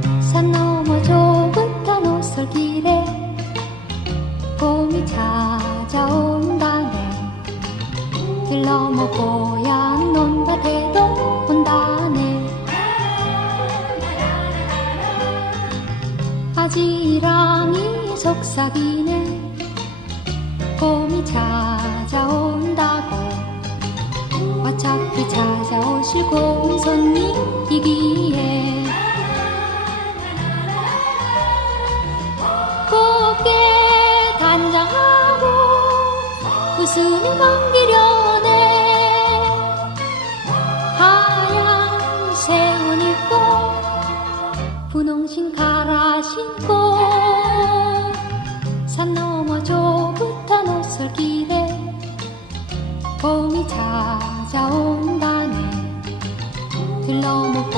산 너머 좁은 오솔길에 봄이 찾아온다네. 길 넘어 고향 논밭에도 온다네. 아지랑이 속삭이네. 봄이 찾아온다고. 어차피 찾아오실 고운 손 곱게 단장하고 웃음이 감기려네. 하얀 새옷 입고 분홍신 갈아 신고 산 너머 좁은 오솔길에 봄이 찾아온다네. 들 넘어